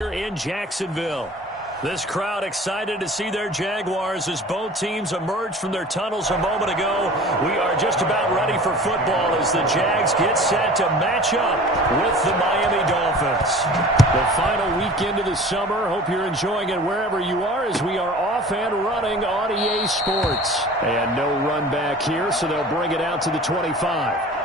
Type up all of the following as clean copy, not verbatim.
In Jacksonville. This crowd excited to see their Jaguars as both teams emerged from their tunnels a moment ago. We are just about ready for football as the Jags get set to match up with the Miami Dolphins. The final weekend of the summer. Hope you're enjoying it wherever you are as we are off and running on EA Sports. And no run back here, so they'll bring it out to the 25.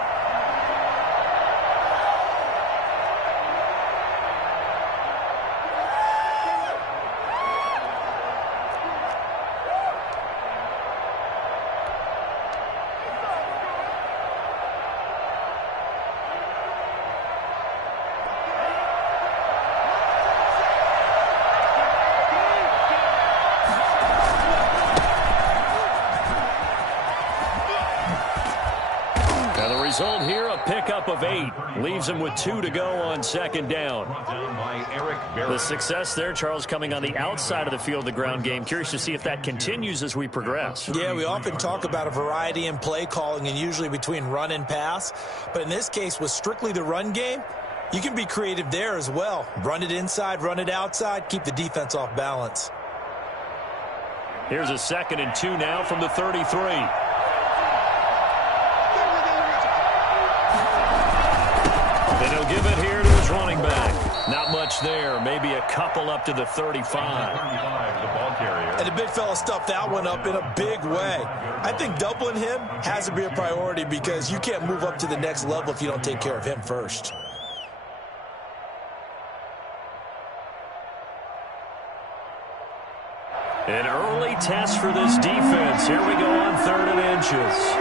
Result here, a pickup of 8. Leaves him with 2 to go on second down. The success there, Charles, coming on the outside of the field, the ground game. Curious to see if that continues as we progress. Yeah, we often talk about a variety in play calling and usually between run and pass. But in this case, with strictly the run game, you can be creative there as well. Run it inside, run it outside, keep the defense off balance. Here's a 2nd and 2 now from the 33. And he'll give it here to his running back. Not much there. Maybe a couple up to the 35. And the big fella stuffed that one up in a big way. I think doubling him has to be a priority because you can't move up to the next level if you don't take care of him first. An early test for this defense. Here we go on 3rd and inches.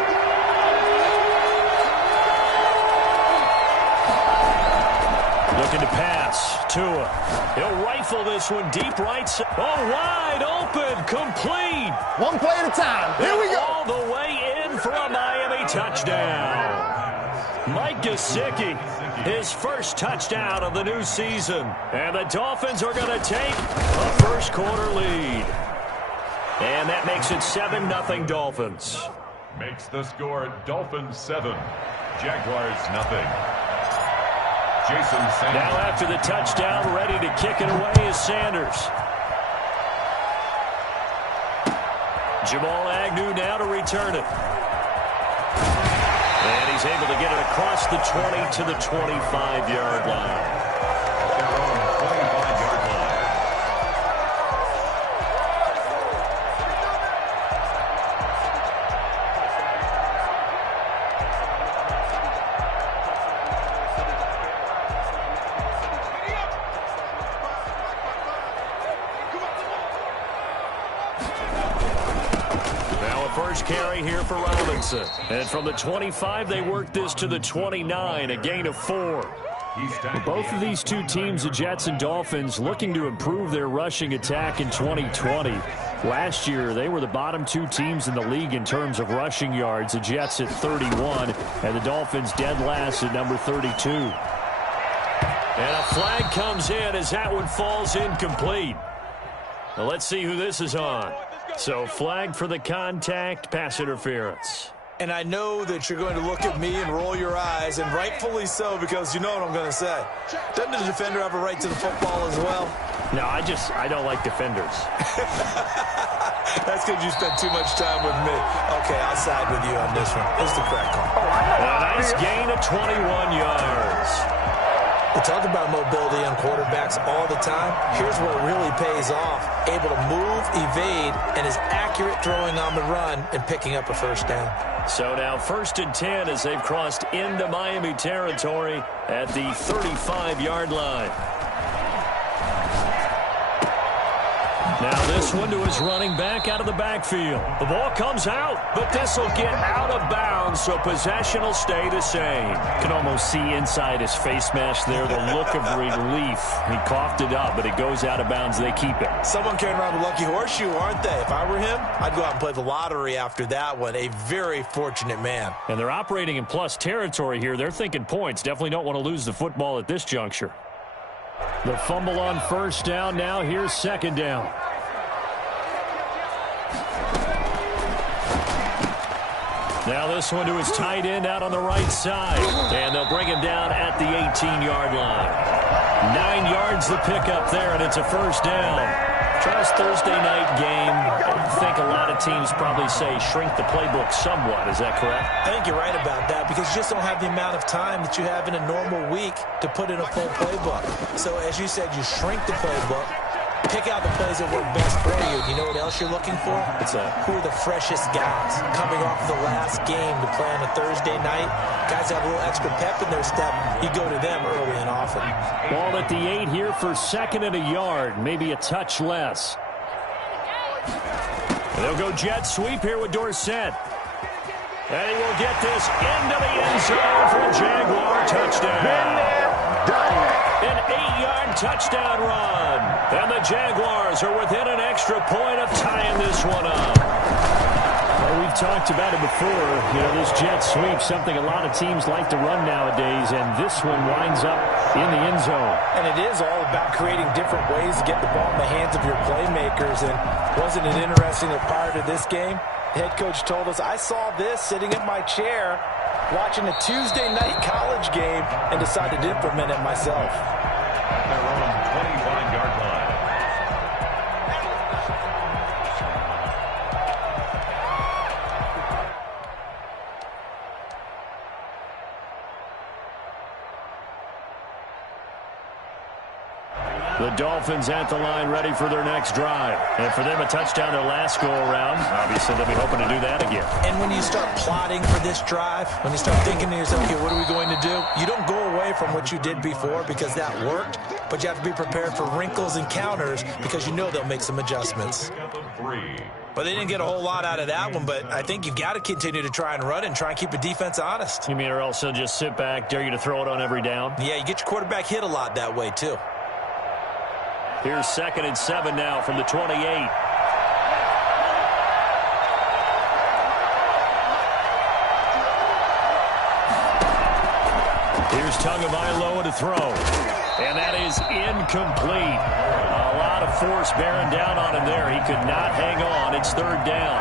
Looking to pass. Tua. He'll rifle this one deep right side. Oh, wide open. Complete. One play at a time. Here we go. All the way in for a Miami touchdown. Mike Gesicki, his first touchdown of the new season. And the Dolphins are going to take a first quarter lead. And that makes it 7-0 Dolphins. Makes the score Dolphins 7, Jaguars nothing. Now after the touchdown, ready to kick it away is Sanders. Jamal Agnew now to return it. And he's able to get it across the 20 to the 25-yard line. First carry here for Robinson. And from the 25, they work this to the 29, a gain of 4. Both of these two teams, the Jets and Dolphins, looking to improve their rushing attack in 2020. Last year, they were the bottom 2 teams in the league in terms of rushing yards. The Jets at 31, and the Dolphins dead last at number 32. And a flag comes in as that one falls incomplete. Now let's see who this is on. So flag for the contact, pass interference. And I know that you're going to look at me and roll your eyes, and rightfully so, because you know what I'm going to say. Doesn't the defender have a right to the football as well? No, I don't like defenders. That's because you spent too much time with me. Okay, I'll side with you on this one. It's the correct call. A nice gain of 21 yards. We talk about mobility on quarterbacks all the time. Here's where it really pays off. Able to move, evade, and is accurate throwing on the run and picking up a first down. So now 1st and 10 as they've crossed into Miami territory at the 35-yard line. Now this one to his running back out of the backfield. The ball comes out, but this will get out of bounds, so possession will stay the same. You can almost see inside his face mask there the look of relief. He coughed it up, but it goes out of bounds. They keep it. Someone carrying around a lucky horseshoe, aren't they? If I were him, I'd go out and play the lottery after that one. A very fortunate man. And they're operating in plus territory here. They're thinking points. Definitely don't want to lose the football at this juncture. The fumble on first down. Now here's 2nd down. Now this one to his tight end out on the right side. And they'll bring him down at the 18-yard line. 9 yards the pickup there, and it's a first down. Charles, Thursday night game, I think a lot of teams probably say shrink the playbook somewhat. Is that correct? I think you're right about that because you just don't have the amount of time that you have in a normal week to put in a full playbook. So as you said, you shrink the playbook, pick out the plays that work best for you. You know what else you're looking for? Who are the freshest guys coming off the last game to play on a Thursday night? Guys have a little extra pep in their step. You go to them early and often. Ball at the 8 here for 2nd and a yard, maybe a touch less. They'll go jet sweep here with Dorsett. And he will get this into the end zone for a Jaguar touchdown. Been there, done that. An 8-yard touchdown run. And the Jaguars are within an extra point of tying this one up. Well, we've talked about it before. You know, this jet sweep, something a lot of teams like to run nowadays, and this one winds up in the end zone. And it is all about creating different ways to get the ball in the hands of your playmakers. And wasn't it interesting that prior to this game, the head coach told us, I saw this sitting in my chair watching a Tuesday night college game and decided to implement it myself. Their own 25-yard line. The Dolphins at the line ready for their next drive. And for them, a touchdown their last go-around. Obviously, they'll be hoping to do that again. And when you start plotting for this drive, when you start thinking to yourself, okay, what are we going to do? You don't go away from what you did before because that worked, but you have to be prepared for wrinkles and counters because you know they'll make some adjustments. But they didn't get a whole lot out of that one, but I think you've got to continue to try and run and try and keep the defense honest. You mean or else they'll just sit back, dare you to throw it on every down? Yeah, you get your quarterback hit a lot that way, too. Here's 2nd and 7 now from the 28. Here's Tagovailoa to throw. And that is incomplete. A lot of force bearing down on him there. He could not hang on. It's 3rd down.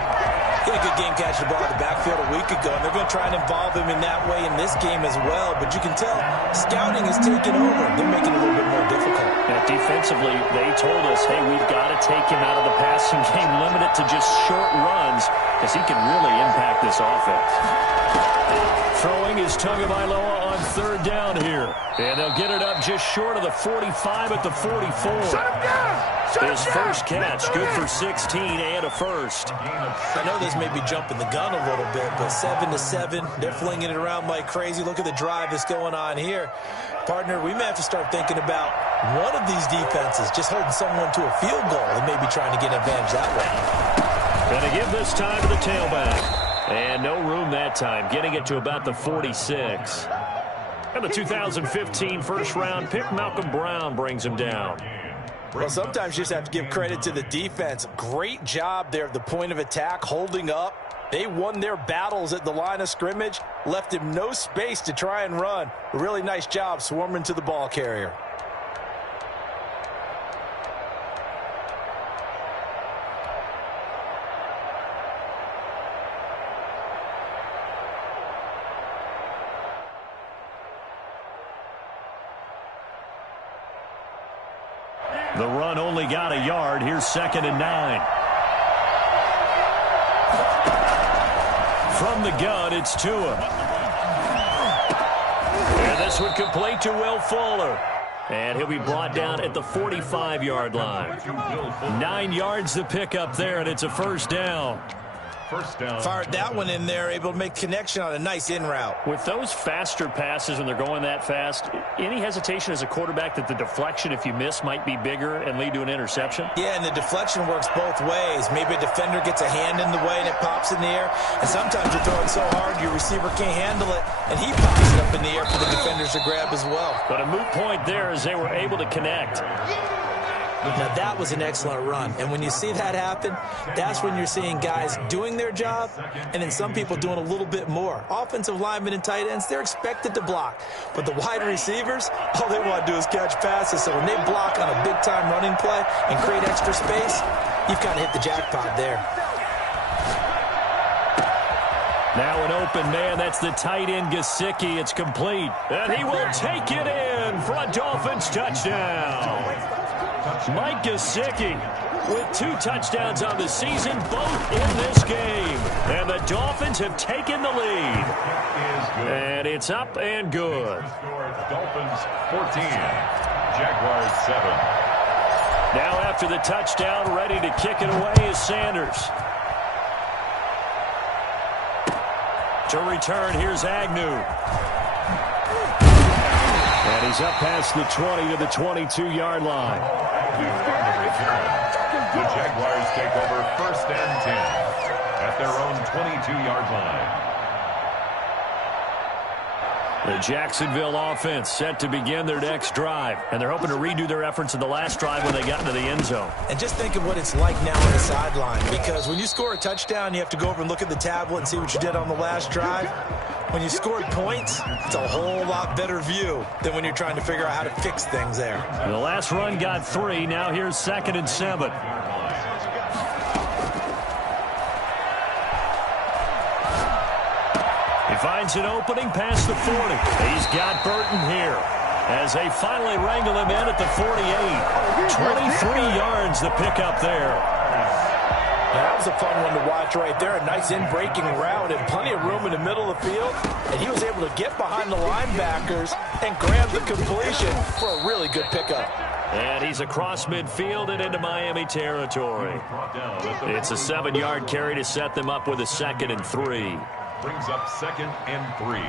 He had a good game catching the ball in the backfield a week ago, and they're going to try and involve him in that way in this game as well. But you can tell scouting is taking over. They're making it a little bit more difficult. And defensively, they told us, hey, we've got to take him out of the passing game, limit it to just short runs, because he can really impact this offense. Throwing is Tagovailoa on 3rd down here. And they'll get it up just short of the 45 at the 44. Shut him down! His first catch, good for 16 and a first. I know this may be jumping the gun a little bit, but 7-7, they're flinging it around like crazy. Look at the drive that's going on here. Partner, we may have to start thinking about one of these defenses just holding someone to a field goal and maybe trying to get an advantage that way. Going to give this time to the tailback. And no room that time, getting it to about the 46. And the 2015 first-round pick, Malcolm Brown, brings him down. Well, sometimes you just have to give credit to the defense. Great job there at the point of attack, holding up. They won their battles at the line of scrimmage, left him no space to try and run. A really nice job swarming to the ball carrier. The run only got a yard. Here's 2nd and 9. From the gun, it's Tua. And this one complete to Will Fuller. And he'll be brought down at the 45-yard line. 9 yards to pick up there, and it's a first down. First down. Fired that one in there, able to make connection on a nice in route. With those faster passes when they're going that fast, any hesitation as a quarterback that the deflection, if you miss, might be bigger and lead to an interception? Yeah, and the deflection works both ways. Maybe a defender gets a hand in the way and it pops in the air. And sometimes you're throwing so hard your receiver can't handle it, and he pops it up in the air for the defenders to grab as well. But a moot point there as they were able to connect. Now, that was an excellent run. And when you see that happen, that's when you're seeing guys doing their job and then some people doing a little bit more. Offensive linemen and tight ends, they're expected to block. But the wide receivers, all they want to do is catch passes. So when they block on a big-time running play and create extra space, you've kind of hit the jackpot there. Now an open man. That's the tight end, Gesicki. It's complete. And he will take it in for a Dolphins touchdown. Mike Gesicki with 2 touchdowns on the season, both in this game. And the Dolphins have taken the lead. And it's up and good. Dolphins 14, Jaguars 7. Now after the touchdown, ready to kick it away is Sanders. To return, here's Agnew. And he's up past the 20 to the 22-yard line. The Jaguars take over 1st and 10 at their own 22-yard line. The Jacksonville offense set to begin their next drive, and they're hoping to redo their efforts in the last drive when they got into the end zone. And just think of what it's like now on the sideline, because when you score a touchdown, you have to go over and look at the tablet and see what you did on the last drive. When you scored points, it's a whole lot better view than when you're trying to figure out how to fix things there. The last run got 3. Now here's 2nd and 7. He finds an opening past the 40. He's got Burton here as they finally wrangle him in at the 48. 23 yards the pickup there. That was a fun one to watch right there. A nice in-breaking route and plenty of room in the middle of the field. And he was able to get behind the linebackers and grab the completion for a really good pickup. And he's across midfield and into Miami territory. It's a 7-yard carry to set them up with a 2nd and 3. Brings up 2nd and 3.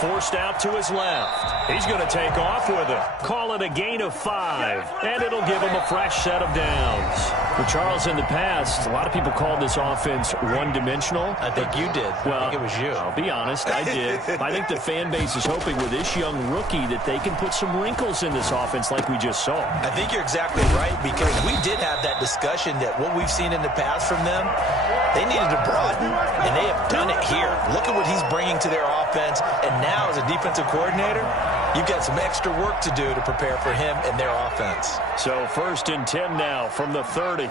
Forced out to his left. He's going to take off with it. Call it a gain of 5, and it'll give him a fresh set of downs. Well, Charles, in the past, a lot of people called this offense one-dimensional. I think you did. Well, I think it was you. I'll be honest, I did. I think the fan base is hoping with this young rookie that they can put some wrinkles in this offense like we just saw. I think you're exactly right, because we did have that discussion that what we've seen in the past from them, they needed to broaden, and they have done it here. Look at what he's bringing to their offense, and now as a defensive coordinator, you've got some extra work to do to prepare for him and their offense. So 1st and 10 now from the 30.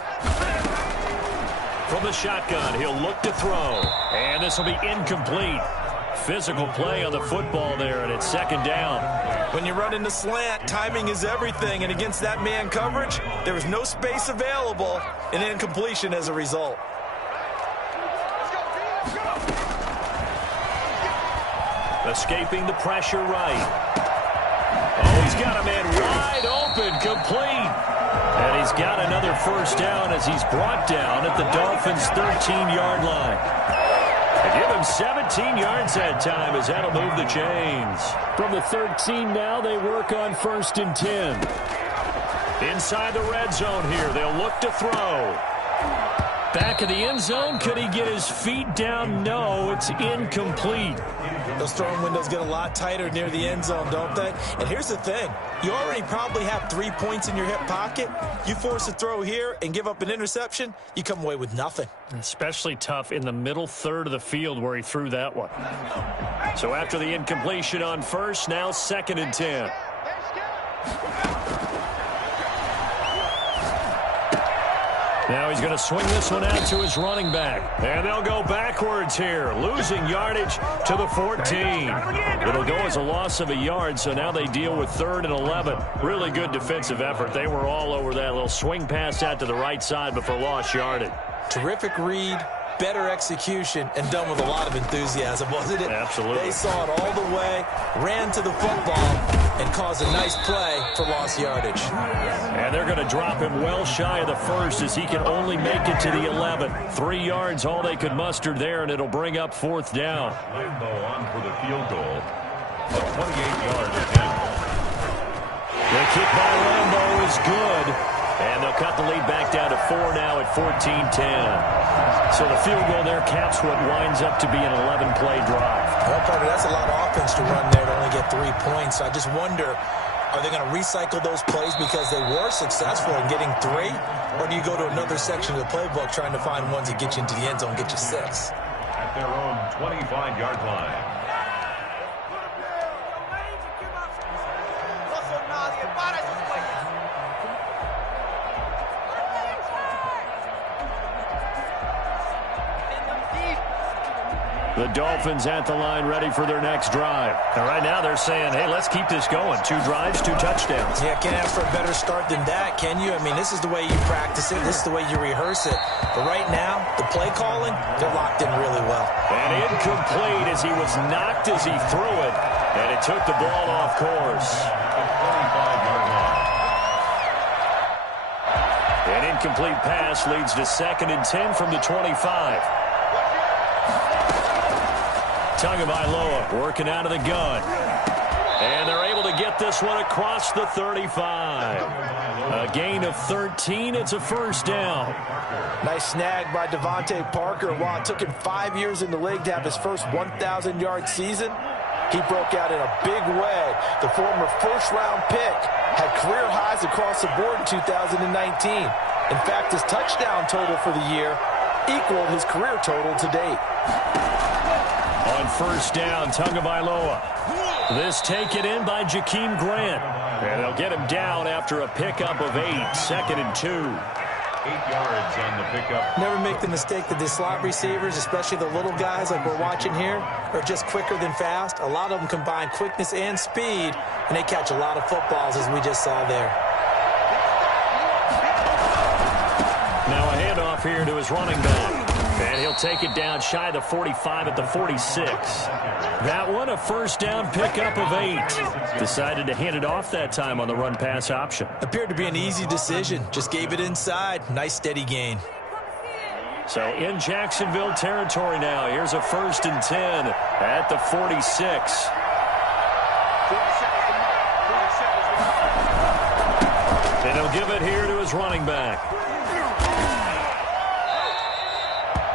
From the shotgun, he'll look to throw. And this will be incomplete. Physical play on the football there, and it's 2nd down. When you run in the slant, timing is everything. And against that man coverage, there was no space available, and incompletion as a result. Escaping the pressure right. Oh, he's got a man wide open, complete. And he's got another 1st down as he's brought down at the Dolphins' 13-yard line. They give him 17 yards that time as that'll move the chains. From the 13 now, they work on 1st and 10. Inside the red zone here, they'll look to throw. Back of the end zone, could he get his feet down? No, it's incomplete. Those throwing windows get a lot tighter near the end zone, don't they? And here's the thing. You already probably have 3 points in your hip pocket. You force a throw here and give up an interception, you come away with nothing. Especially tough in the middle third of the field where he threw that one. So after the incompletion on 1st, now 2nd and 10. Now he's going to swing this one out to his running back. And they'll go backwards here, losing yardage to the 14. It'll go as a loss of a yard, so now they deal with 3rd and 11. Really good defensive effort. They were all over that little swing pass out to the right side before lost yardage. Terrific read, better execution, and done with a lot of enthusiasm, wasn't it? Absolutely. They saw it all the way, ran to the football, and caused a nice play for lost yardage. And they're going to drop him well shy of the 1st as he can only make it to the 11. 3 yards, all they could muster there, and it'll bring up 4th down. Lambo on for the field goal. A 28-yard attempt. The kick by Lambo is good. And they'll cut the lead back down to 4 now at 14-10. So the field goal there caps what winds up to be an 11-play drive. Well, Parker, that's a lot of offense to run there to only get 3 points. So I just wonder, Are they going to recycle those plays because they were successful in getting 3? Or do you go to another section of the playbook trying to find ones that get you into the end zone, get you 6? At their own 25-yard line. The Dolphins at the line ready for their next drive. And right now they're saying, hey, let's keep this going. 2 drives, 2 touchdowns. Yeah, can't ask for a better start than that, can you? I mean, this is the way you practice it. This is the way you rehearse it. But right now, the play calling, they're locked in really well. And incomplete as he was knocked as he threw it. And it took the ball off course. A 25-yard line. An incomplete pass leads to 2nd and 10 from the 25. Tagovailoa working out of the gun. And they're able to get this one across the 35. A gain of 13. It's a first down. Nice snag by Devontae Parker. While it took him 5 years in the league to have his first 1,000-yard season, he broke out in a big way. The former first-round pick had career highs across the board in 2019. In fact, his touchdown total for the year equaled his career total to date. On first down, Tagovailoa. This taken in by Jakeem Grant. And they'll get him down after a pickup of 8. 2nd and 2. 8 yards on the pickup. Never make the mistake that the slot receivers, especially the little guys like we're watching here, are just quicker than fast. A lot of them combine quickness and speed, and they catch a lot of footballs, as we just saw there. Now a handoff here to his running back. And he'll take it down shy of the 45 at the 46. That one a first down pickup of 8. Decided to hand it off that time on the run-pass option. Appeared to be an easy decision. Just gave it inside. Nice steady gain. So in Jacksonville territory now. Here's a 1st and 10 at the 46. And he'll give it here to his running back.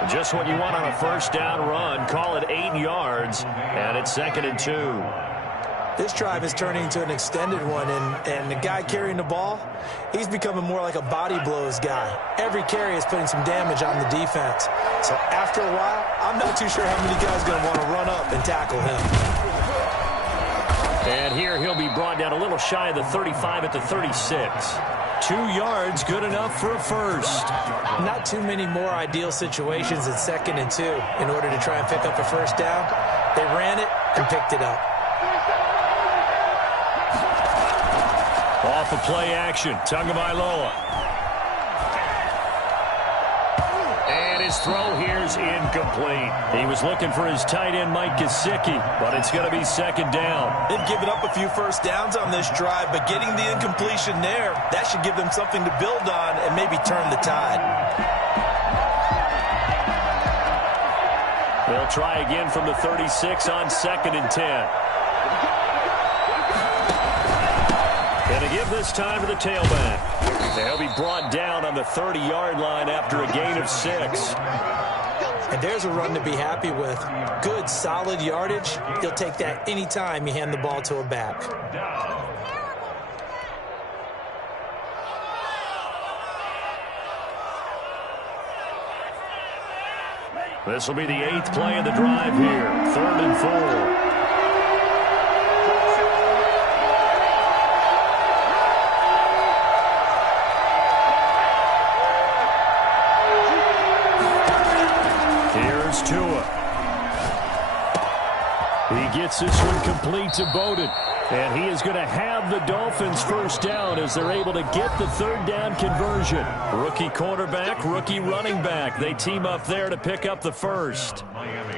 Just what you want on a first down run. Call it 8 yards, and it's 2nd and 2. This drive is turning into an extended one, and the guy carrying the ball, he's becoming more like a body blows guy. Every carry is putting some damage on the defense. So after a while, I'm not too sure how many guys are going to want to run up and tackle him. And here he'll be brought down a little shy of the 35 at the 36. 2 yards, good enough for a first. Not too many more ideal situations at 2nd and 2 in order to try and pick up a first down. They ran it and picked it up. Off of play action, Tagovailoa. And his throw here's incomplete. He was looking for his tight end, Mike Gesicki, but it's going to be 2nd down. They've given up a few first downs on this drive, but getting the incompletion there, that should give them something to build on and maybe turn the tide. They'll try again from the 36 on 2nd and 10. And to give this time to the tailback. They'll be brought down on the 30-yard line after a gain of 6. And there's a run to be happy with. Good, solid yardage. You'll take that anytime you hand the ball to a back. This will be the 8th play of the drive here. 3rd and 4. He gets this one complete to Bowden. And he is going to have the Dolphins first down as they're able to get the 3rd down conversion. Rookie quarterback, rookie running back. They team up there to pick up the first. Miami.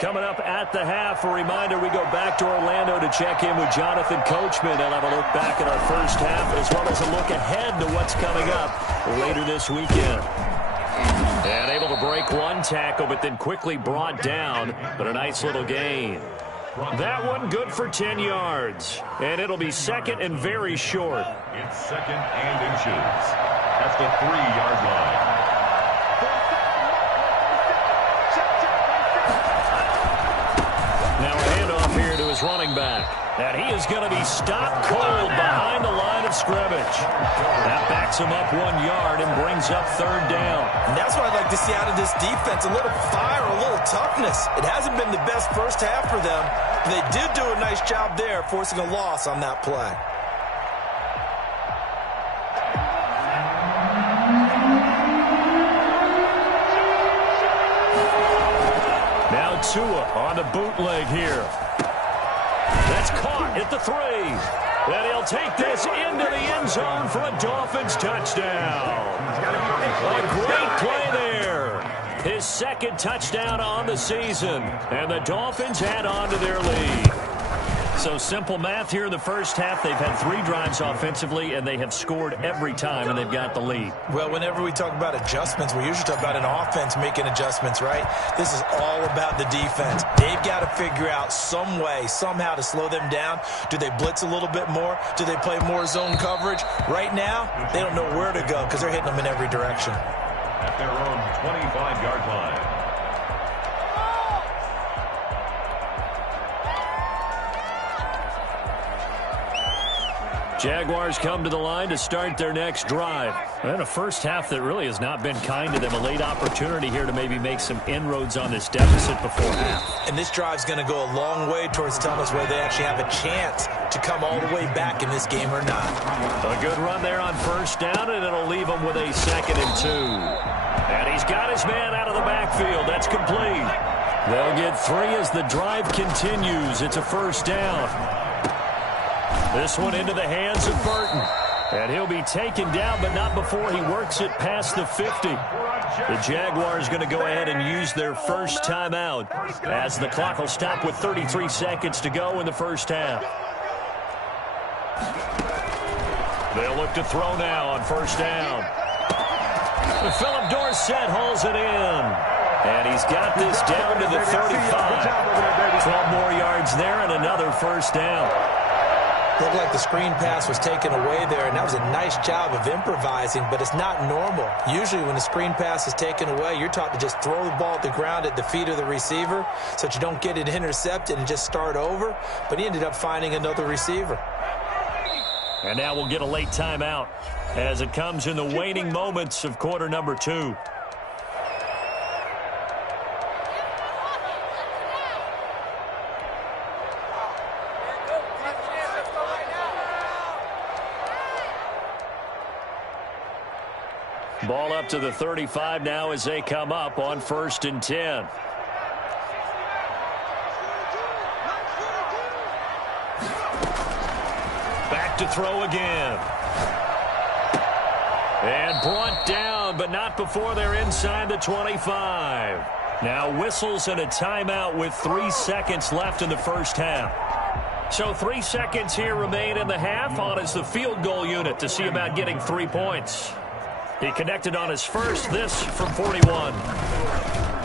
Coming up at the half, a reminder, we go back to Orlando to check in with Jonathan Coachman and have a look back at our first half as well as a look ahead to what's coming up later this weekend. And able to break one tackle, but then quickly brought down, but a nice little gain. That one good for 10 yards. And it'll be second and very short. It's second and inches at the 3-yard line. Now a handoff here to his running back. And he is going to be stopped cold behind the line of scrimmage. That backs him up 1 yard and brings up third down. And that's what I'd like to see out of this defense, a little fire, a little toughness. It hasn't been the best first half for them, but they did do a nice job there forcing a loss on that play. Now Tua on the bootleg here. That's caught at the 3. And he'll take this into the end zone for a Dolphins touchdown. A great play there. His second touchdown on the season. And the Dolphins add on to their lead. So simple math here in the first half. They've had 3 drives offensively, and they have scored every time, and they've got the lead. Well, whenever we talk about adjustments, we usually talk about an offense making adjustments, right? This is all about the defense. They've got to figure out some way, somehow to slow them down. Do they blitz a little bit more? Do they play more zone coverage? Right now, they don't know where to go because they're hitting them in every direction. At their own 25-yard line. Jaguars come to the line to start their next drive. And a first half that really has not been kind to them. A late opportunity here to maybe make some inroads on this deficit before half. And this drive's going to go a long way towards telling us whether they actually have a chance to come all the way back in this game or not. A good run there on first down, and it'll leave him with a 2nd and 2. And he's got his man out of the backfield. That's complete. They'll get 3 as the drive continues. It's a first down. This one into the hands of Burton. And he'll be taken down, but not before he works it past the 50. The Jaguars going to go ahead and use their first timeout as the clock will stop with 33 seconds to go in the first half. They'll look to throw now on first down. Philip Dorsett hauls it in. And he's got this down to the 35. 12 more yards there and another first down. Looked like the screen pass was taken away there, and that was a nice job of improvising, but it's not normal. Usually when the screen pass is taken away, you're taught to just throw the ball at the ground at the feet of the receiver so that you don't get it intercepted and just start over, but he ended up finding another receiver. And now we'll get a late timeout as it comes in the waning moments of quarter number 2. Ball up to the 35 now as they come up on 1st and 10. Back to throw again. And brought down, but not before they're inside the 25. Now whistles and a timeout with 3 seconds left in the first half. So 3 seconds here remain in the half on as the field goal unit to see about getting 3 points. He connected on his first, this from 41.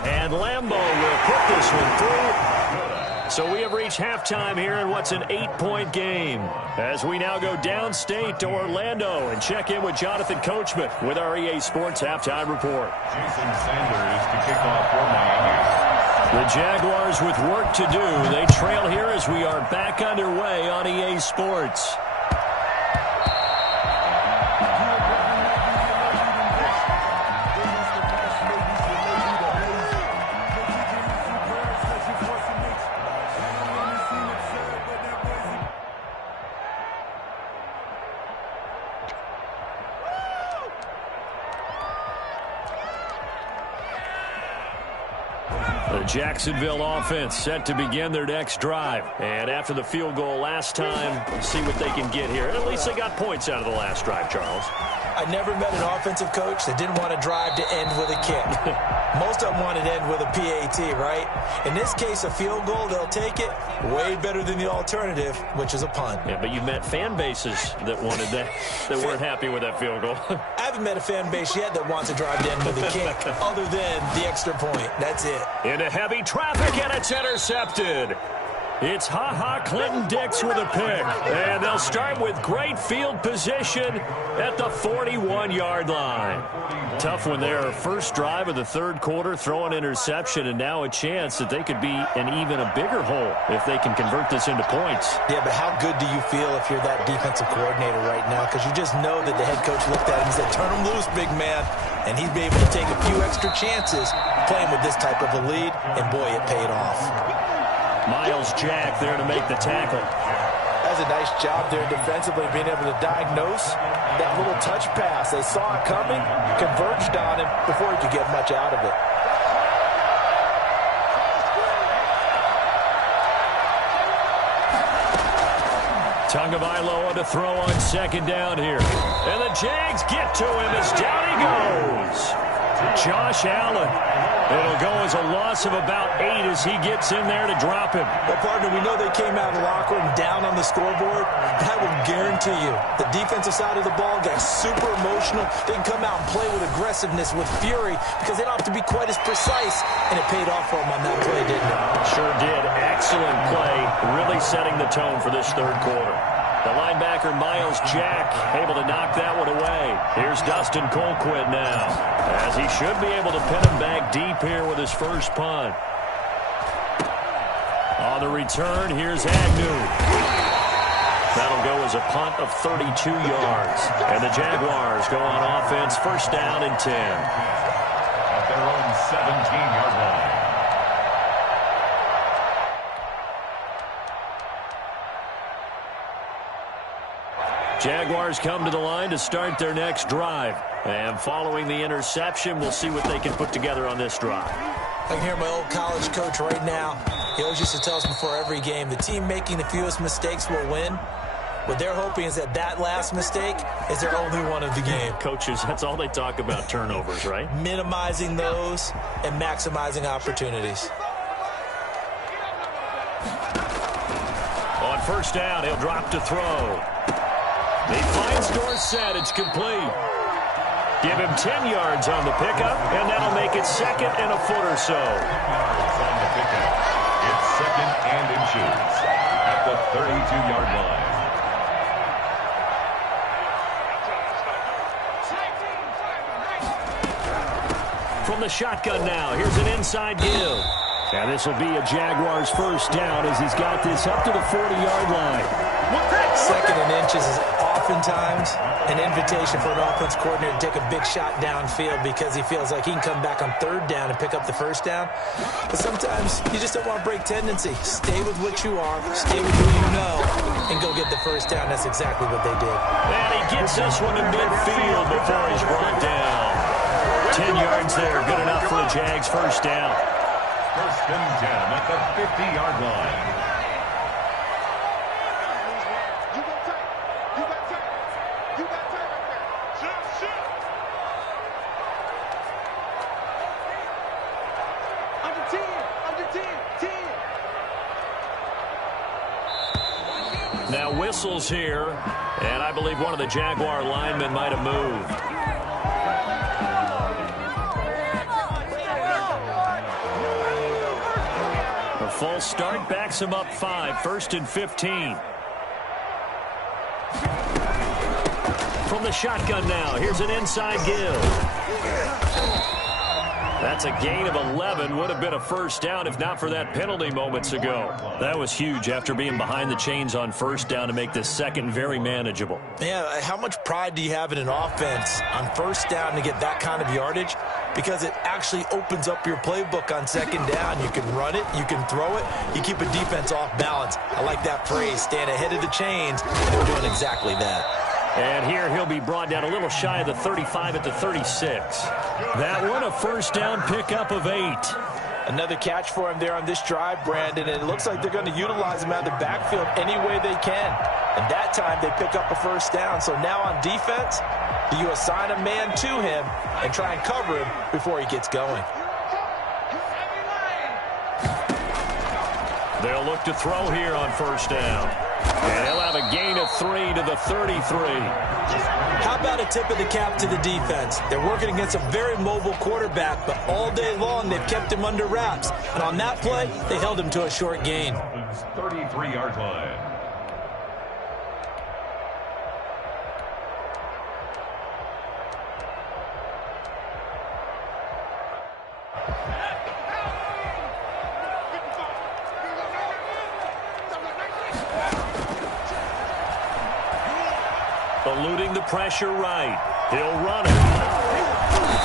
And Lambeau will put this one through. So we have reached halftime here in what's an 8-point game. As we now go downstate to Orlando and check in with Jonathan Coachman with our EA Sports Halftime Report. Jason Sanders to kick off for Miami. The Jaguars with work to do. They trail here as we are back underway on EA Sports. The Jacksonville offense set to begin their next drive. And after the field goal last time, we'll see what they can get here. At least they got points out of the last drive, Charles. I never met an offensive coach that didn't want to drive to end with a kick. Most of them wanted to end with a PAT, right? In this case, a field goal, they'll take it. Way better than the alternative, which is a punt. Yeah, but you've met fan bases that wanted that, that weren't happy with that field goal. I haven't met a fan base yet that wants to drive to end with a kick, other than the extra point. That's it. Into heavy traffic, and it's intercepted. It's Ha-Ha Clinton-Dix with a pick. And they'll start with great field position at the 41-yard line. Tough one there. First drive of the third quarter, throw an interception, and now a chance that they could be in even a bigger hole if they can convert this into points. Yeah, but how good do you feel if you're that defensive coordinator right now? Because you just know that the head coach looked at him and said, turn him loose, big man. And he'd be able to take a few extra chances playing with this type of a lead, and boy, it paid off. Miles Jack there to make the tackle. That's a nice job there defensively, being able to diagnose that little touch pass. They saw it coming, converged on him before he could get much out of it. Tagovailoa to throw on second down here. And the Jags get to him as down he goes. Josh Allen. It'll go as a loss of about 8 as he gets in there to drop him. Well, partner, we know they came out of the locker room down on the scoreboard. That will guarantee you the defensive side of the ball got super emotional. They can come out and play with aggressiveness, with fury, because they don't have to be quite as precise. And it paid off for them on that play, didn't it? Sure did. Excellent play. Really setting the tone for this third quarter. The linebacker, Miles Jack, able to knock that one away. Here's Dustin Colquitt now, as he should be able to pin him back deep here with his first punt. On the return, here's Agnew. That'll go as a punt of 32 yards. And the Jaguars go on offense, first down and 10. At their own 17-yard line. Jaguars come to the line to start their next drive. And following the interception, we'll see what they can put together on this drive. I can hear my old college coach right now. He always used to tell us before every game, the team making the fewest mistakes will win. What they're hoping is that that last mistake is their only one of the game. Coaches, that's all they talk about, turnovers, right? Minimizing those and maximizing opportunities. On first down, he'll drop to throw. He finds Dorsett. It's complete. Give him 10 yards on the pickup, and that'll make it second and a foot or so. On the pickup, it's second and inches at the 32-yard line. From the shotgun now, here's an inside give. And this will be a Jaguars first down as he's got this up to the 40-yard line. Second and inches is oftentimes an invitation for an offense coordinator to take a big shot downfield because he feels like he can come back on third down and pick up the first down. But sometimes you just don't want to break tendency. Stay with what you are, stay with who you know, and go get the first down. That's exactly what they did. And he gets this one to midfield before he's brought down. 10 yards there, good enough for the Jags first down. First and 10 at the 50-yard line. Now whistles here, and I believe one of the Jaguar linemen might have moved. A false start backs him up 5, first and 15. From the shotgun now, here's an inside give. That's a gain of 11. Would have been a first down if not for that penalty moments ago. That was huge after being behind the chains on first down to make this second very manageable. Yeah, how much pride do you have in an offense on first down to get that kind of yardage? Because it actually opens up your playbook on second down. You can run it, you can throw it, you keep a defense off balance. I like that phrase, stand ahead of the chains, and they're doing exactly that. And here he'll be brought down a little shy of the 35 at the 36. That one a first down pickup of 8. Another catch for him there on this drive, Brandon, and it looks like they're going to utilize him out of the backfield any way they can. And that time they pick up a first down. So now on defense, do you assign a man to him and try and cover him before he gets going? They'll look to throw here on first down. And he'll have a gain of 3 to the 33. How about a tip of the cap to the defense? They're working against a very mobile quarterback, but all day long they've kept him under wraps. And on that play, they held him to a short gain. Dolphins' 33-yard line. Eluding the pressure right. He'll run it.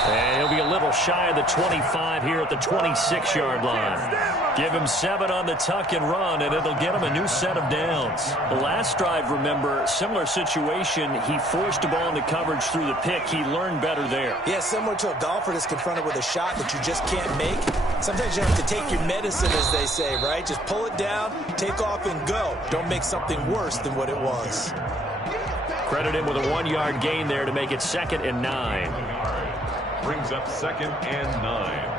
And he'll be a little shy of the 25 here at the 26-yard line. Give him 7 on the tuck and run, and it'll get him a new set of downs. The last drive, remember, similar situation. He forced a ball into coverage through the pick. He learned better there. Yeah, similar to a golfer that's confronted with a shot that you just can't make. Sometimes you have to take your medicine, as they say, right? Just pull it down, take off, and go. Don't make something worse than what it was. Credit him with a 1-yard gain there to make it 2nd and 9. Brings up 2nd and 9.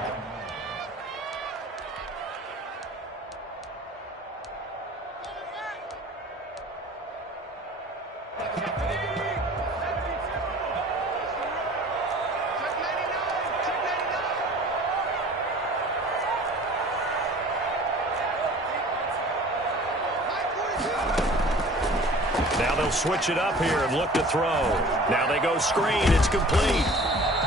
Now they'll switch it up here and look to throw. Now they go screen. It's complete.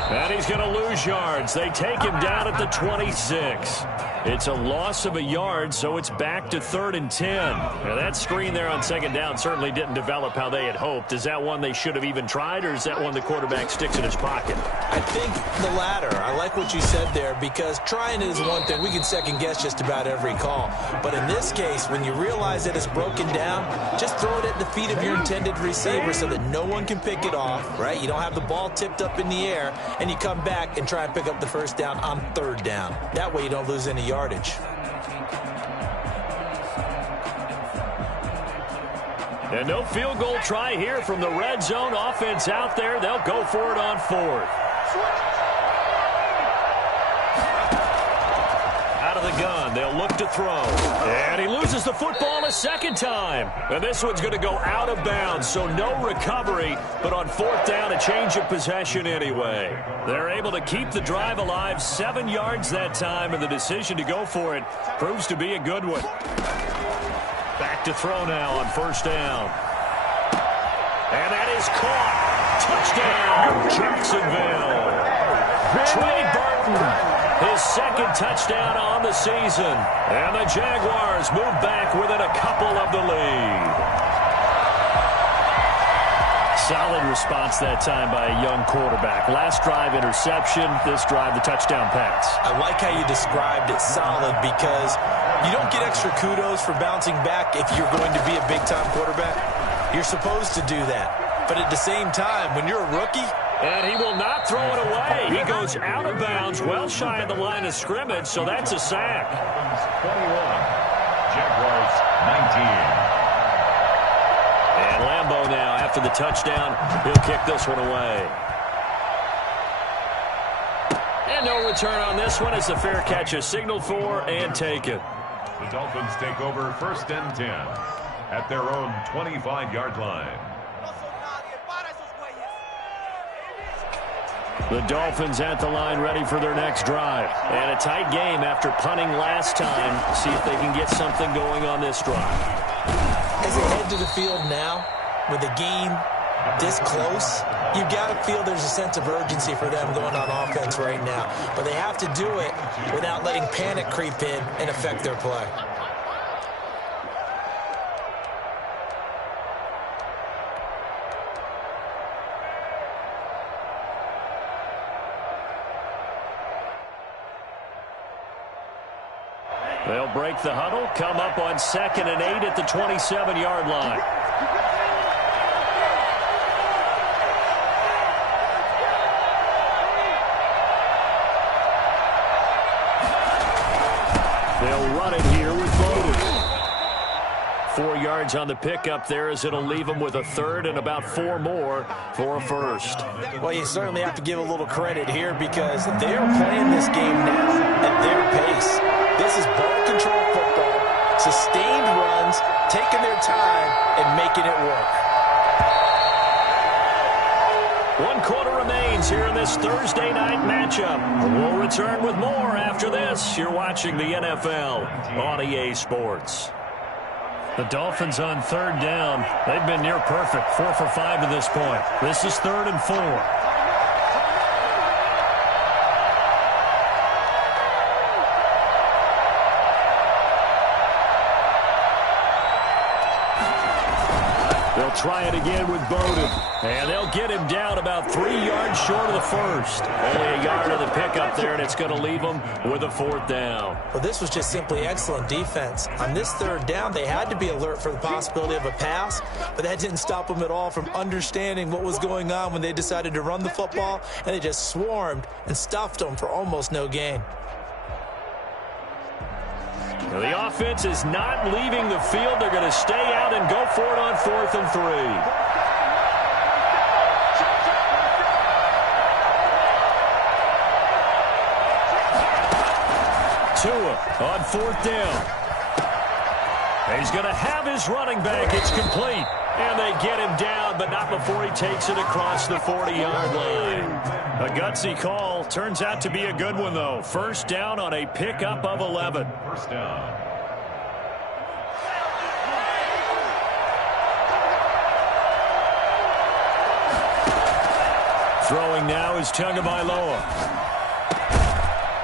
And he's going to lose yards. They take him down at the 26. It's a loss of a yard, so it's back to 3rd and 10. Now that screen there on 2nd down certainly didn't develop how they had hoped. Is that one they should have even tried, or is that one the quarterback sticks in his pocket? I think the latter. I like what you said there, because trying it is one thing. We can second-guess just about every call. But in this case, when you realize that it's broken down, just throw it at the feet of your intended receiver so that no one can pick it off, right? You don't have the ball tipped up in the air, and you come back and try and pick up the first down on 3rd down. That way you don't lose any yardage. And no field goal try here from the red zone. Offense out there. They'll go for it on 4th. Out of the gun. They'll look to throw. And he loses the football a 2nd time. And this one's going to go out of bounds, so no recovery. But on 4th down, a change of possession anyway. They're able to keep the drive alive. 7 yards that time, and the decision to go for it proves to be a good one. Back to throw now on 1st down. And that is caught. Touchdown, Jacksonville. Trey Burton, his 2nd touchdown on the season. And the Jaguars move back within a couple of the lead. Solid response that time by a young quarterback. Last drive, interception. This drive, the touchdown pass. I like how you described it, solid, because you don't get extra kudos for bouncing back if you're going to be a big-time quarterback. You're supposed to do that. But at the same time, when you're a rookie... And he will not throw it away. He goes out of bounds, well shy of the line of scrimmage, so that's a sack. 21. Jaguars 19. And Lambeau now, after the touchdown, he'll kick this one away. And no return on this one as the fair catch is signaled for and taken. The Dolphins take over 1st and 10 at their own 25-yard line. The Dolphins at the line ready for their next drive. And a tight game after punting last time. See if they can get something going on this drive. As they head to the field now, with the game this close, you've got to feel there's a sense of urgency for them going on offense right now. But they have to do it without letting panic creep in and affect their play. They'll break the huddle, come up on 2nd and 8 at the 27-yard line. They'll run it here with Bowden. 4 yards on the pickup there as it'll leave them with a 3rd and about 4 more for a 1st. Well, you certainly have to give a little credit here because they're playing this game now at their pace. This is ball control football, sustained runs, taking their time and making it work. 1 quarter remains here in this Thursday night matchup. We'll return with more after this. You're watching the NFL on EA Sports. The Dolphins on third down. They've been near perfect, 4 for 5 to this point. This is 3rd and 4. They'll try it again with Bowden. And they'll get him down about 3 yards short of the first. Only a yard of the pickup there, and it's going to leave them with a 4th down. Well, this was just simply excellent defense. On this 3rd down, they had to be alert for the possibility of a pass, but that didn't stop them at all from understanding what was going on when they decided to run the football, and they just swarmed and stuffed them for almost no gain. The offense is not leaving the field. They're going to stay out and go for it on 4th and 3. Tua on 4th down. He's going to have his running back. It's complete. And they get him down, but not before he takes it across the 40-yard line. A gutsy call. Turns out to be a good one, though. 1st down on a pickup of 11. 1st down. Throwing now is Tagovailoa.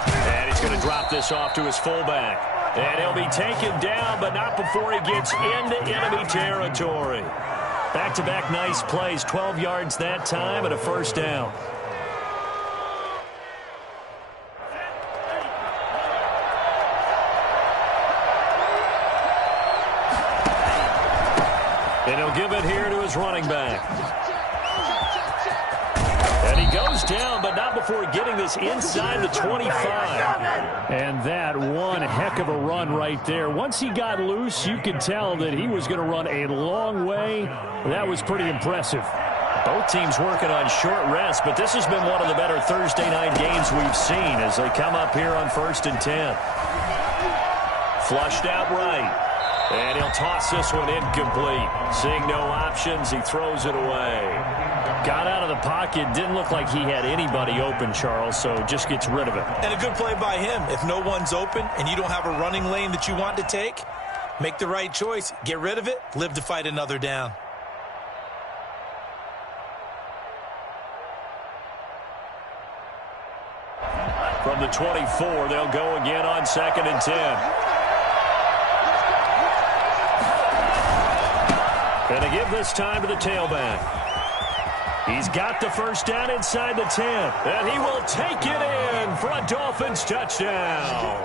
And he's going to drop this off to his fullback. And he'll be taken down, but not before he gets into enemy territory. Back-to-back nice plays, 12 yards that time and a 1st down. And he'll give it here to his running back. And he goes down, but not before getting this inside the 25. And that one heck of a run right there. Once he got loose, you could tell that he was going to run a long way. That was pretty impressive. Both teams working on short rest, but this has been one of the better Thursday night games we've seen as they come up here on 1st and 10. Flushed out right. And he'll toss this one incomplete. Seeing no options, he throws it away. Got out of the pocket. Didn't look like he had anybody open, Charles, so just gets rid of it. And a good play by him. If no one's open and you don't have a running lane that you want to take, make the right choice. Get rid of it. Live to fight another down. From the 24, they'll go again on 2nd and 10. And to give this time to the tailback. He's got the 1st down inside the 10. And he will take it in for a Dolphins touchdown.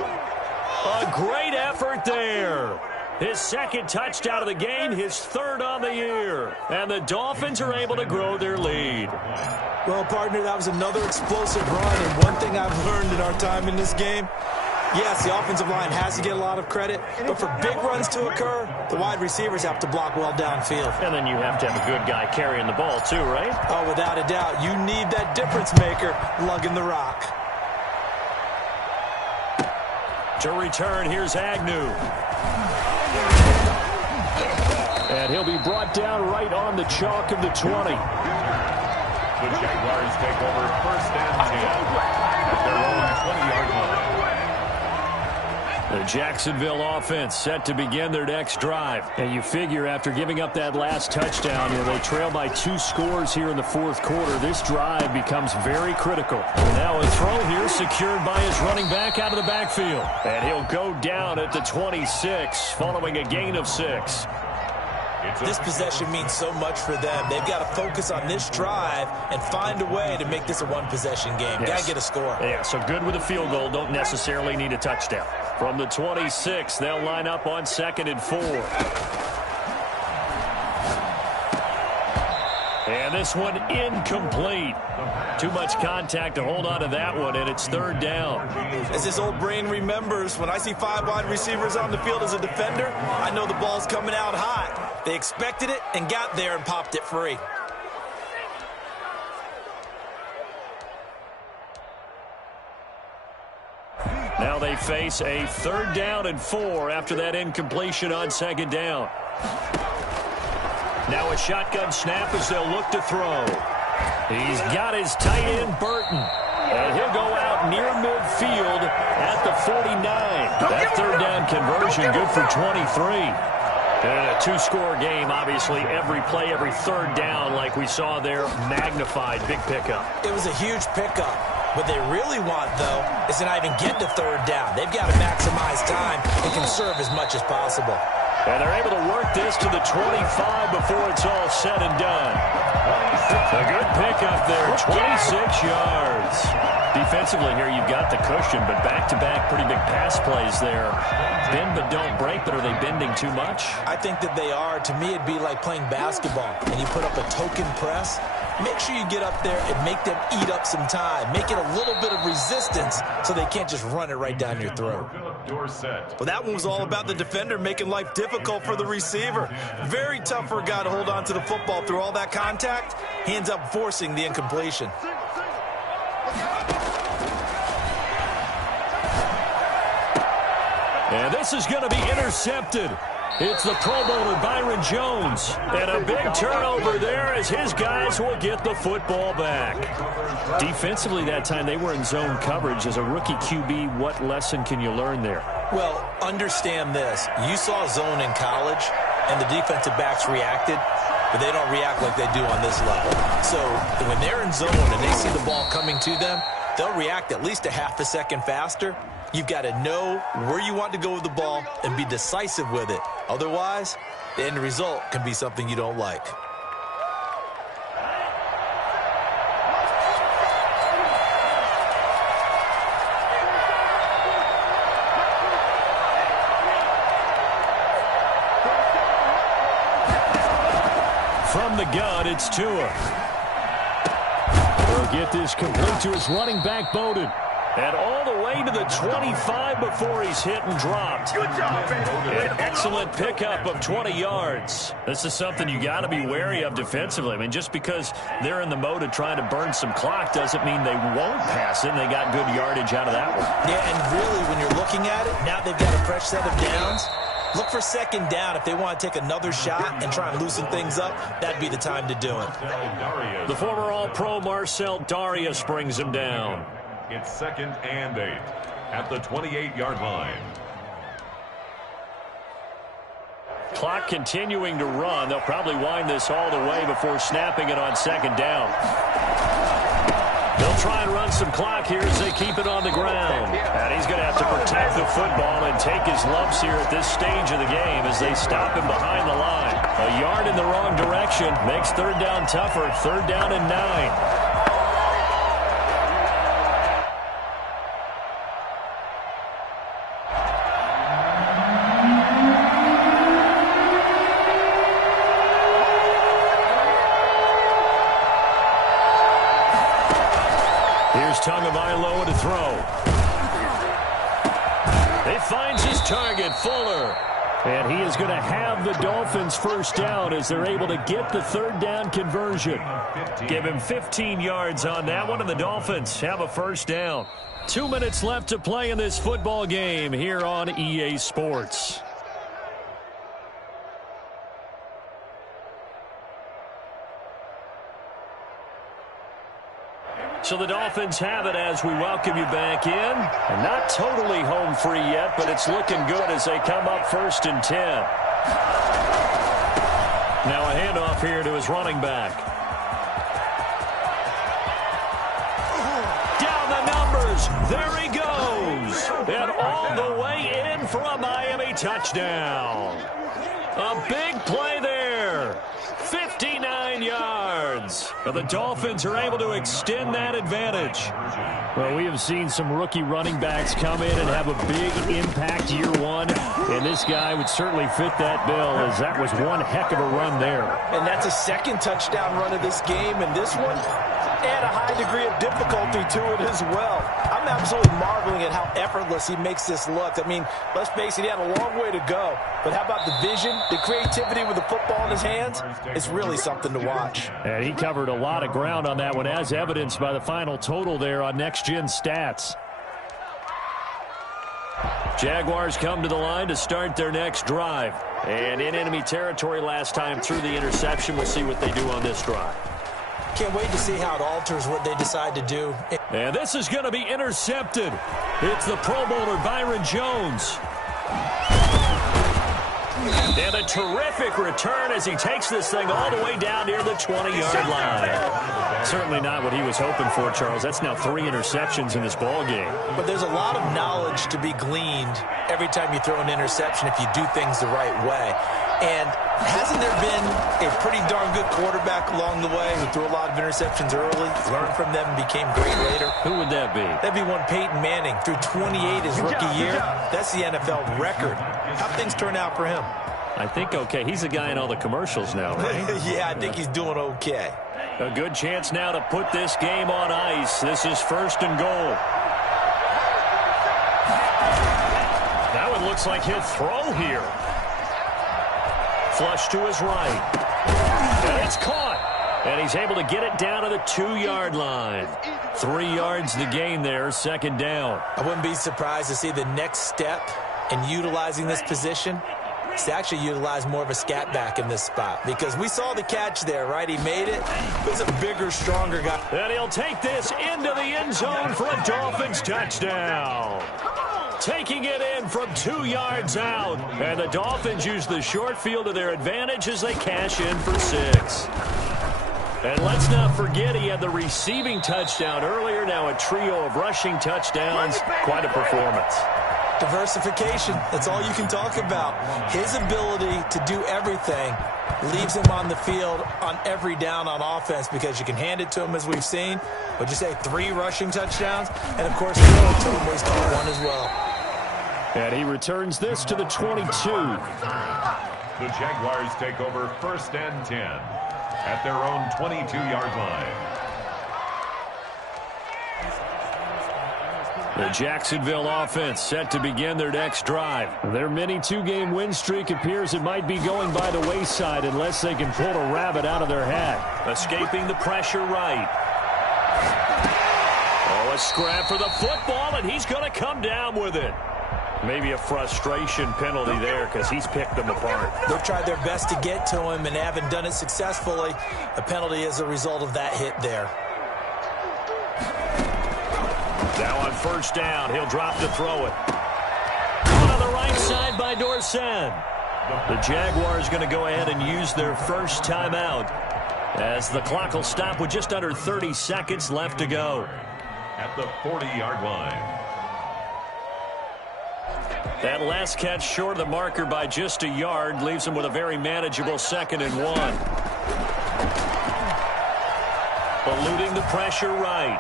A great effort there. His 2nd touchdown of the game, his 3rd on the year. And the Dolphins are able to grow their lead. Well, partner, that was another explosive run. And one thing I've learned in our time in this game, yes, the offensive line has to get a lot of credit, but for big runs to occur, the wide receivers have to block well downfield. And then you have to have a good guy carrying the ball too, right? Oh, without a doubt. You need that difference maker lugging the rock. To return, here's Agnew. And he'll be brought down right on the chalk of the 20. The Jaguars take over 1st and 10 at their own 20-yard line. The Jacksonville offense set to begin their next drive. And you figure after giving up that last touchdown, they trail by 2 scores here in the 4th quarter. This drive becomes very critical. And now a throw here secured by his running back out of the backfield. And he'll go down at the 26 following a gain of 6. This possession means so much for them. They've got to focus on this drive and find a way to make this a one-possession game. Yes. Got to get a score. Yeah, so good with a field goal. Don't necessarily need a touchdown. From the 26, they'll line up on 2nd and 4. And this one incomplete. Too much contact to hold on to that one, and it's 3rd down. As this old brain remembers, when I see 5 wide receivers on the field as a defender, I know the ball's coming out hot. They expected it and got there and popped it free. Now they face a 3rd down and 4 after that incompletion on 2nd down. Now a shotgun snap as they'll look to throw. He's got his tight end, Burton. And he'll go out near midfield at the 49. That 3rd down conversion good for 23. And a two-score game, obviously, every play, every third down, like we saw there, magnified. Big pickup. It was a huge pickup. What they really want, though, is to not even get to third down. They've got to maximize time and conserve as much as possible. And they're able to work this to the 25 before it's all said and done. A good pickup there, 26 yards. Defensively here, you've got the cushion, but back-to-back pretty big pass plays there. Bend but don't break, but are they bending too much? I think that they are. To me, it'd be like playing basketball, and you put up a token press. Make sure you get up there and make them eat up some time. Make it a little bit of resistance so they can't just run it right down your throat. Well, that one was all about the defender making life difficult for the receiver. Very tough for a guy to hold on to the football through all that contact. He ends up forcing the incompletion. And this is going to be intercepted. It's the Pro Bowler, Byron Jones. And a big turnover there as his guys will get the football back. Defensively that time, they were in zone coverage. As a rookie QB, what lesson can you learn there? Well, understand this. You saw zone in college, and the defensive backs reacted, but they don't react like they do on this level. So when they're in zone and they see the ball coming to them, they'll react at least a half a second faster. You've got to know where you want to go with the ball and be decisive with it. Otherwise, the end result can be something you don't like. From the gun, it's Tua. He'll get this complete to his running back, Bowden. And all the way to the 25 before he's hit and dropped. Good job, baby. An excellent pickup of 20 yards. This is something you got to be wary of defensively. I mean, just because they're in the mode of trying to burn some clock doesn't mean they won't pass it. And they got good yardage out of that one. Yeah, and really, when you're looking at it, now they've got a fresh set of downs. Look for second down. If they want to take another shot and try and loosen things up, that'd be the time to do it. The former All-Pro Marcel Darius brings him down. It's 2nd and 8 at the 28-yard line. Clock continuing to run. They'll probably wind this all the way before snapping it on second down. They'll try and run some clock here as they keep it on the ground. And he's going to have to protect the football and take his lumps here at this stage of the game as they stop him behind the line. A yard in the wrong direction makes third down tougher. 3rd down and 9. Tagovailoa to throw. He finds his target, Fuller. And he is going to have the Dolphins first down as they're able to get the 3rd down conversion. Give him 15 yards on that one, and the Dolphins have a first down. 2 minutes left to play in this football game here on EA Sports. So the Dolphins have it as we welcome you back in. And not totally home free yet, but it's looking good as they come up 1st and 10. Now a handoff here to his running back. Down the numbers. There he goes. And all the way in for a Miami touchdown. A big play there. 59 yards. But the Dolphins are able to extend that advantage. Well, we have seen some rookie running backs come in and have a big impact year one. And this guy would certainly fit that bill as that was one heck of a run there. And that's a 2nd touchdown run of this game. And this one, add a high degree of difficulty to it as well. I'm absolutely marveling at how effortless he makes this look. I mean, let's face it, he had a long way to go. But how about the vision, the creativity with the football in his hands? It's really something to watch. And he covered a lot of ground on that one, as evidenced by the final total there on Next Gen Stats. Jaguars come to the line to start their next drive. And in enemy territory last time through the interception. We'll see what they do on this drive. Can't wait to see how it alters what they decide to do. And this is going to be intercepted. It's the Pro Bowler, Byron Jones. And a terrific return as he takes this thing all the way down near the 20-yard line. Certainly not what he was hoping for, Charles. That's now 3 interceptions in this ball game. But there's a lot of knowledge to be gleaned every time you throw an interception if you do things the right way. And hasn't there been a pretty darn good quarterback along the way who threw a lot of interceptions early, learned from them, and became great later? Who would that be? That'd be one Peyton Manning. Threw 28 his rookie year. That's the NFL record. How'd things turn out for him? I think okay. He's a guy in all the commercials now, right? Yeah, I think he's doing okay. A good chance now to put this game on ice. This is 1st and goal. Now it looks like he'll throw here. Flush to his right. And it's caught. And he's able to get it down to the 2-yard line. 3 yards the gain there, 2nd down. I wouldn't be surprised to see the next step in utilizing this position is to actually utilize more of a scat back in this spot. Because we saw the catch there, right? He made it. He's a bigger, stronger guy. And he'll take this into the end zone for a Dolphins touchdown. Taking it in from 2 yards out. And the Dolphins use the short field to their advantage as they cash in for 6. And let's not forget he had the receiving touchdown earlier. Now a trio of rushing touchdowns. Quite a performance. Diversification. That's all you can talk about. His ability to do everything leaves him on the field on every down on offense because you can hand it to him as we've seen. Would you say 3 rushing touchdowns? And, of course, throw it to him where he's caught 1 as well. And he returns this to the 22. The Jaguars take over 1st and 10 at their own 22-yard line. The Jacksonville offense set to begin their next drive. Their mini 2-game win streak appears it might be going by the wayside unless they can pull a rabbit out of their hat. Escaping the pressure right. Oh, a scrap for the football, and he's going to come down with it. Maybe a frustration penalty there because he's picked them apart. They've tried their best to get to him and haven't done it successfully. A penalty is a result of that hit there. Now on 1st down, he'll drop to throw it. On the right side by Dorsen. The Jaguars going to go ahead and use their first timeout as the clock will stop with just under 30 seconds left to go. At the 40-yard line. That last catch short of the marker by just a yard leaves him with a very manageable 2nd and 1. Eluding the pressure right.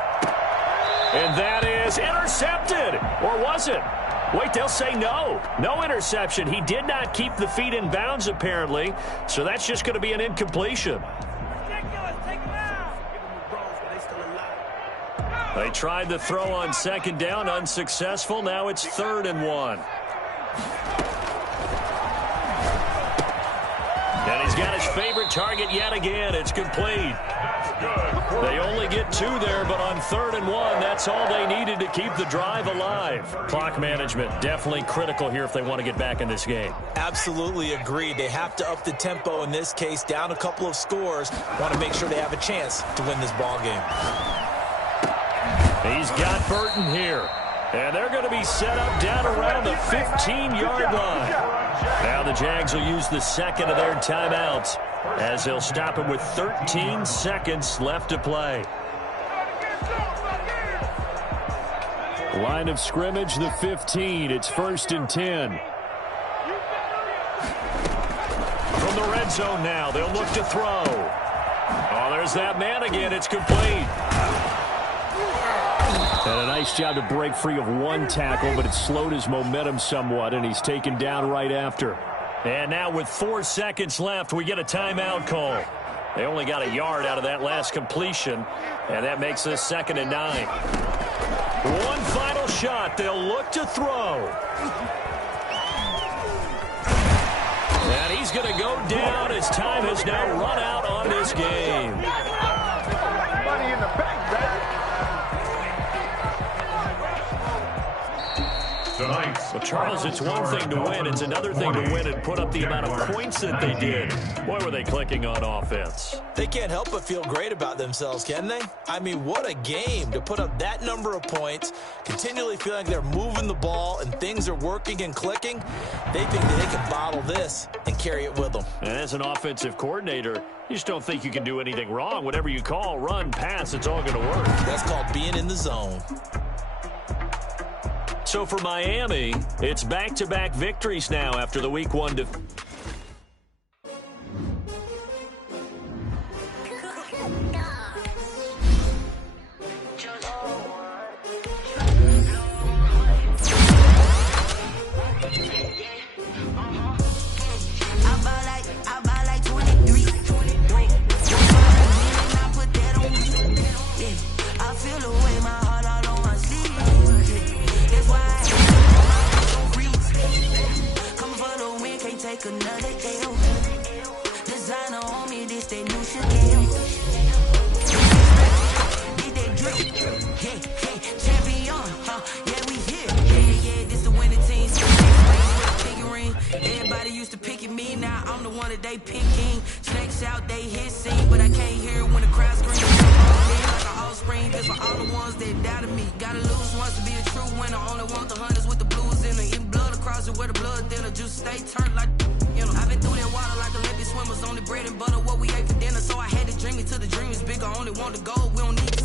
And that is intercepted. Or was it? Wait, they'll say no. No interception. He did not keep the feet in bounds, apparently. So that's just going to be an incompletion. They tried the throw on 2nd down, unsuccessful. Now it's 3rd and 1. And he's got his favorite target yet again. It's complete. They only get 2 there, but on 3rd and 1, that's all they needed to keep the drive alive. Clock management definitely critical here if they want to get back in this game. Absolutely agreed. They have to up the tempo in this case, down a couple of scores. Want to make sure they have a chance to win this ball game. He's got Burton here. And they're going to be set up down around the 15-yard line. Now the Jags will use the 2nd of their timeouts as they'll stop him with 13 seconds left to play. Line of scrimmage, the 15. It's 1st and 10. From the red zone now, they'll look to throw. Oh, there's that man again. It's complete. And a nice job to break free of 1 tackle, but it slowed his momentum somewhat, and he's taken down right after. And now with 4 seconds left, we get a timeout call. They only got a yard out of that last completion, and that makes this 2nd and 9. One final shot. They'll look to throw. And he's going to go down as time has now run out on this game. Money in the bank, baby. Tonight. Well, Charles, it's one thing to win. It's another thing to win and put up the amount of points that they did. Boy, were they clicking on offense. They can't help but feel great about themselves, can they? I mean, what a game to put up that number of points, continually feeling like they're moving the ball and things are working and clicking. They think that they can bottle this and carry it with them. And as an offensive coordinator, you just don't think you can do anything wrong. Whatever you call, run, pass, it's all going to work. That's called being in the zone. So for Miami, it's back-to-back victories now after the Week 1 defeat. They picking snakes out, they hissing, but I can't hear when the crowd screams. Like an offspring, cause for all the ones that doubted me, gotta lose once to be a true winner. Only want the hunters with the blues in it. Eating blood across it where the blood thinner. Just stay turned like, you know. I've been through that water like Olympic swimmers. Only bread and butter, what we ate for dinner. So I had to dream it till the dream is bigger. Only want to go, we don't need to